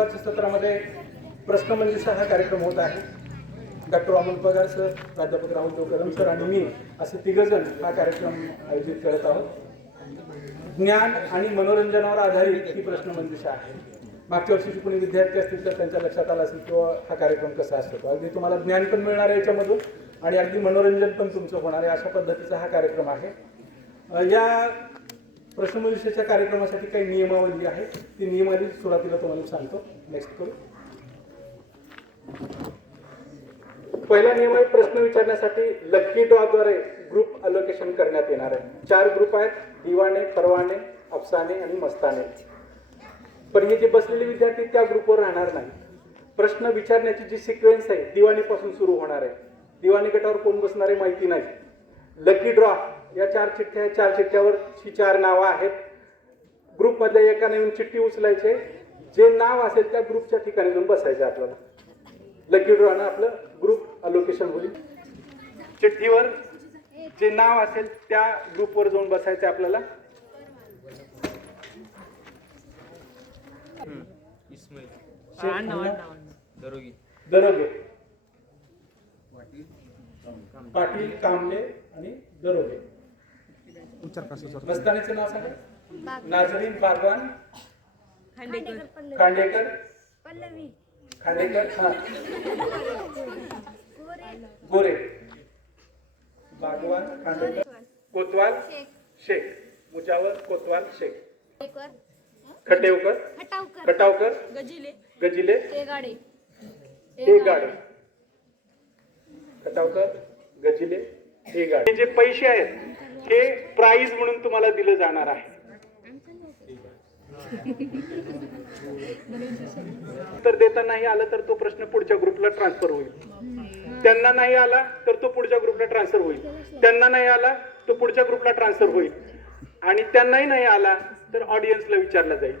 दुपारच्या सत्रामध्ये प्रश्नमंजुषा हा कार्यक्रम होत आहे. डॉक्टर अमोल पगार सर प्राध्यापक राहुल जोकरम सर आणि मी असे तिघजण हा कार्यक्रम आयोजित करत आहोत. ज्ञान आणि मनोरंजनावर आधारित ही प्रश्नमंजुषा आहे. मागच्या वर्षीची कोणी विद्यार्थी असतील तर त्यांच्या लक्षात आलं असेल किंवा हा कार्यक्रम कसा असतो. अगदी तुम्हाला ज्ञान पण मिळणार आहे याच्यामधून आणि अगदी मनोरंजन पण तुमचं होणार आहे अशा पद्धतीचा हा कार्यक्रम आहे. या प्रश्नमंजुषेच्या कार्यक्रमासाठी काही नियमावली आहे. ती नियमावली सुरुवातीला तुम्हाला सांगतो. नेक्स्ट करू. पहिला नियम आहे प्रश्न विचारण्यासाठी लकी ड्रॉद्वारे ग्रुप अलोकेशन करण्यात येणार आहे. चार ग्रुप आहेत दिवाणे परवाने अफसाने आणि मस्ताने. पण हे जे बसलेले विद्यार्थी त्या ग्रुपवर राहणार नाही प्रश्न विचारण्याची जी सिक्वेन्स आहे दिवाणीपासून सुरू होणार आहे. दिवाणी गटावर कोण बसणार आहे माहिती नाही. लकी ड्रॉ या चार चिठ्ठ्या आहेत. चार चिठ्ठ्यावर ही चार नावं आहेत. ग्रुपमधल्या एकाने येऊन चिठ्ठी उचलायचे. जे नाव असेल त्या ग्रुपच्या ठिकाणी जाऊन बसायचे आपल्याला. लकी ड्रॉनं आपलं ग्रुप अलोकेशन होईल. चिठ्ठीवर जे नाव असेल त्या ग्रुपवर जाऊन बसायचं आपल्याला. दरोगे. पाटील कांबळे आणि दरोगे. मस्तानीचं नाव सांगा. नाझरीन बागवान. खांडेकर. खांडेकर. पल्लवी. खांडेकर हा. गोरे. गोरे. बागवान खांडेकर. कोतवाल शेख. मुजावर कोतवाल शेख. खटेवकर. खटावकर. खटावकर. गजिले. गजिले. तेगाडे हे गाडे खटावकर गजिले हे गाडे हे जे पैसे आहेत हे प्राईज म्हणून तुम्हाला दिलं जाणार आहे. तर देता नाही आलं तर तो प्रश्न पुढच्या ग्रुपला ट्रान्सफर होईल. त्यांना नाही आला तर तो पुढच्या ग्रुपला ट्रान्सफर होईल. त्यांना नाही आला तो पुढच्या ग्रुपला ट्रान्सफर होईल. आणि त्यांनाही नाही आला तर ऑडियन्सला विचारला जाईल.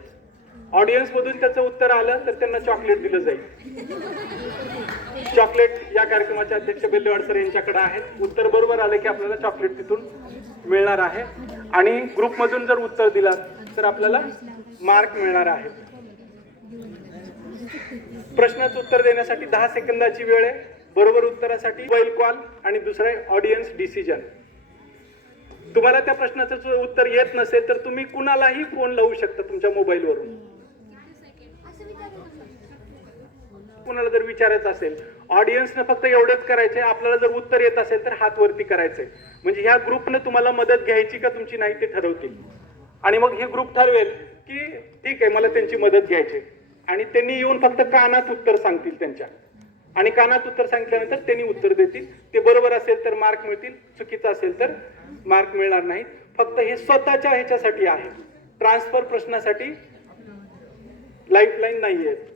ऑडियन्स मधून त्याचं उत्तर आलं तर त्यांना चॉकलेट दिलं जाईल. चॉकलेट या कार्यक्रमाचे अध्यक्ष बेल्लेवाड सर यांच्याकडे आहे उत्तर बरोबर आलं की आपल्याला चॉकलेट तिथून मिळणार आहे. आणि ग्रुपमधून जर उत्तर दिला तर आपल्याला मार्क मिळणार आहे. प्रश्नाचं उत्तर देण्यासाठी दहा सेकंदाची वेळ आहे. बरोबर उत्तरासाठी मोबाईल कॉल आणि दुसरं आहे ऑडियन्स डिसिजन तुम्हाला त्या प्रश्नाचं जर उत्तर येत नसेल तर तुम्ही कुणालाही फोन लावू शकता तुमच्या मोबाईलवरून कुणाला जर विचारायचं असेल ऑडियन्सनं फक्त एवढंच करायचंय आपल्याला जर उत्तर येत असेल तर हात वरती करायचंय. म्हणजे ह्या ग्रुपनं तुम्हाला मदत घ्यायची का तुमची नाही ते ठरवतील. आणि मग हे ग्रुप ठरवेल की ठीक आहे मला त्यांची मदत घ्यायची आणि त्यांनी येऊन फक्त कानात उत्तर सांगतील त्यांच्या. आणि कानात उत्तर सांगितल्यानंतर त्यांनी उत्तर देतील. ते बरोबर असेल तर मार्क मिळतील चुकीचं असेल तर मार्क मिळणार नाही फक्त हे स्वतःच्या ह्याच्यासाठी आहे. ट्रान्सफर प्रश्नासाठी लाईफलाईन नाही आहेत